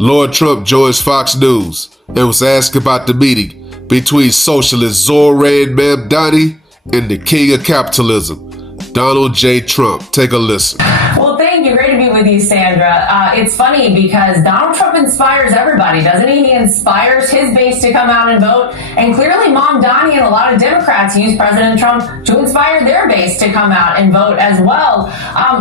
Lara Trump joins Fox News and was asked about the meeting between socialist Zohran Mamdani and the king of capitalism, Donald J. Trump. Take a listen. Well, thank you. Great to be with you, Sandra. It's funny because Donald Trump inspires everybody, doesn't he? He inspires his base to come out and vote. And clearly, Mamdani and a lot of Democrats use President Trump to inspire their base to come out and vote as well.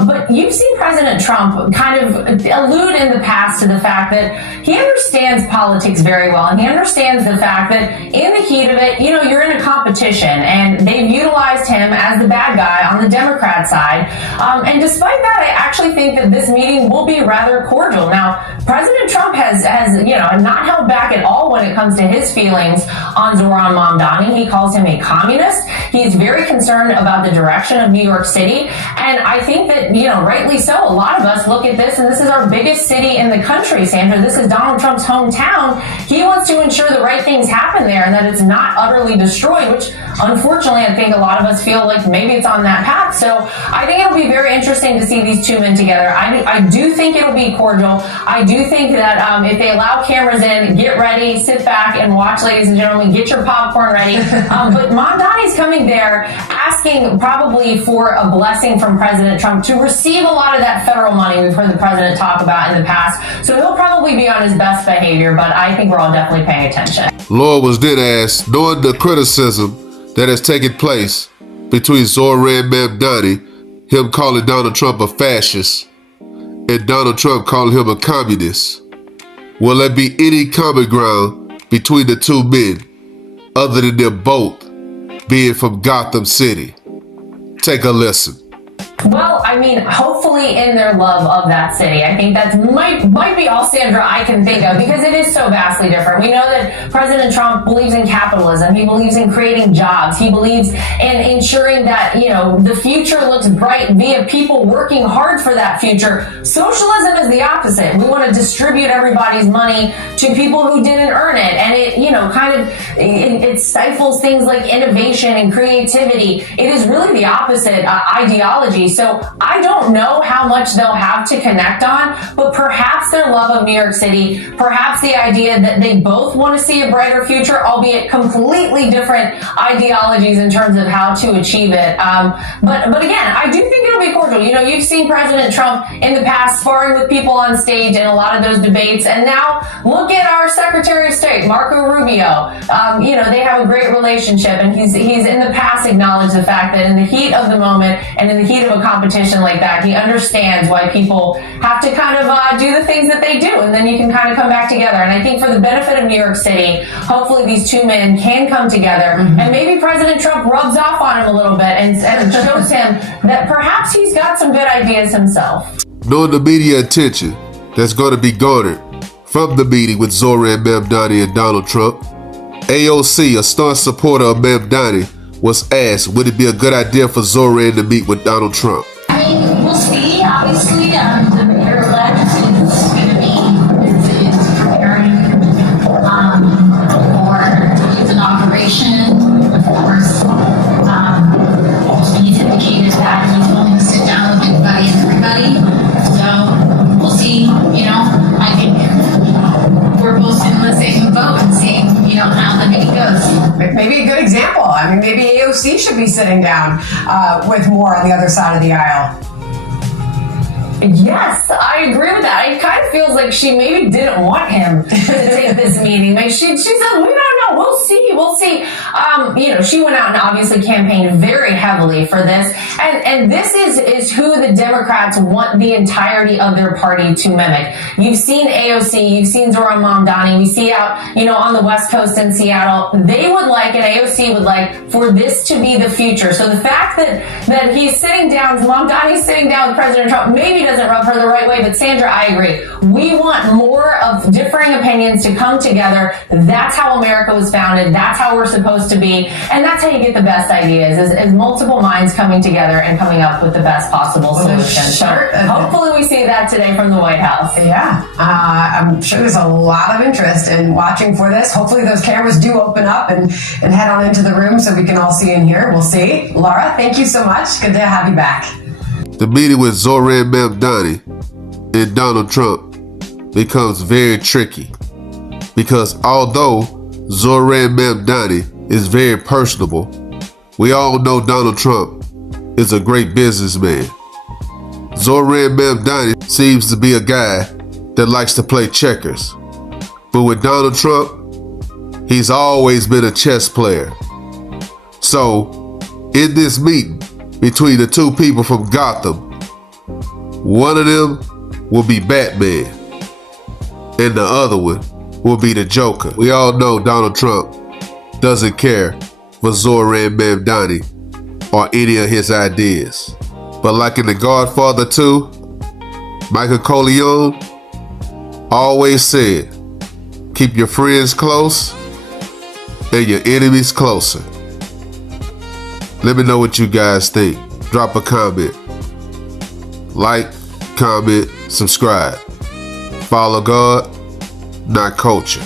But you've seen President Trump kind of allude in the past to the fact that he understands politics very well. And he understands the fact that in the heat of it, you're in a competition. And they've utilized him as the bad guy on the Democrat side. And despite that, I actually think that this meeting will be rather cordial. Now, President Trump has not held back at all when it comes to his feelings on Zohran Mamdani. He calls him a communist. He's very concerned about the direction of New York City. And I think that, rightly so, a lot of us look at this, and this is our biggest city in the country, Sandra. This is Donald Trump's hometown. He wants to ensure the right things happen there and that it's not utterly destroyed, which unfortunately I think a lot of us feel like maybe it's on that path. So I think it'll be very interesting to see these two men together. I do think it'll be cordial. I do think that if they allow cameras in, get ready, sit back and watch, ladies and gentlemen, get your popcorn ready. But Mamdani's coming there asking probably for a blessing from President Trump to receive a lot of that federal money we've heard the president talk about in the past. So he'll probably be on his best behavior, but I think we're all definitely paying attention. Lara was then asked, knowing the criticism that has taken place between Zohran Mamdani, him calling Donald Trump a fascist, and Donald Trump calling him a communist, will there be any common ground between the two men other than them both being from Gotham City? Take a listen. Well, hopefully in their love of that city. I think that might be all, Sandra, I can think of, because it is so vastly different. We know that President Trump believes in capitalism. He believes in creating jobs. He believes in ensuring that, the future looks bright via people working hard for that future. Socialism is the opposite. We want to distribute everybody's money to people who didn't earn it. And it stifles things like innovation and creativity. It is really the opposite ideology. So I don't know how much they'll have to connect on, but perhaps their love of New York City, perhaps the idea that they both want to see a brighter future, albeit completely different ideologies in terms of how to achieve it. But again, I do think it'll be cordial. You've seen President Trump in the past sparring with people on stage in a lot of those debates, and now look at our Secretary of State, Marco Rubio. They have a great relationship, and he's in the past acknowledged the fact that in the heat of the moment and in the heat of a competition like that, he understands why people have to kind of do the things that they do, and then you can kind of come back together. And I think for the benefit of New York City, hopefully these two men can come together, and maybe President Trump rubs off on him a little bit and shows him that perhaps he's got some good ideas himself. Knowing the media attention that's going to be garnered from the meeting with Zohran Mamdani and Donald Trump, AOC, a staunch supporter of Mamdani, was asked, would it be a good idea for Zohran to meet with Donald Trump? We'll see. Obviously, the mayor-elect is going to be preparing for his inauguration. Of course, he's indicated that he's willing to sit down with anybody and everybody. So we'll see. I think we're both in the same boat and seeing, how the meeting goes. Maybe a good example. Maybe AOC should be sitting down with more on the other side of the aisle. Yes, I agree with that. It kind of feels like she maybe didn't want him to take this meeting. Like she said, we don't know. We'll see. She went out and obviously campaigned very heavily for this. And this is who the Democrats want the entirety of their party to mimic. You've seen AOC, you've seen Zohran Mamdani. We see out, on the West Coast in Seattle. They would like, and AOC would like, for this to be the future. So the fact that he's sitting down, Mamdani's sitting down with President Trump, maybe doesn't rub her the right way, but Sandra, I agree. We want more of differing opinions to come together. That's how America was founded. That's how we're supposed to be. And that's how you get the best ideas, is multiple minds coming together and coming up with the best possible solution. So hopefully we see that today from the White House. Yeah, I'm sure there's a lot of interest in watching for this. Hopefully those cameras do open up and head on into the room so we can all see in here. We'll see. Lara, thank you so much. Good to have you back. The meeting with Zohran Mamdani and Donald Trump becomes very tricky. Because although Zohran Mamdani is very personable, we all know Donald Trump is a great businessman. Zohran Mamdani seems to be a guy that likes to play checkers. But with Donald Trump, he's always been a chess player. So, in this meeting between the two people from Gotham, one of them will be Batman, and the other one will be the Joker. We all know Donald Trump doesn't care for Zohran Mamdani or any of his ideas. But like in The Godfather 2, Michael Corleone always said, keep your friends close and your enemies closer. Let me know what you guys think. Drop a comment. Like, comment, subscribe. Follow God, not culture.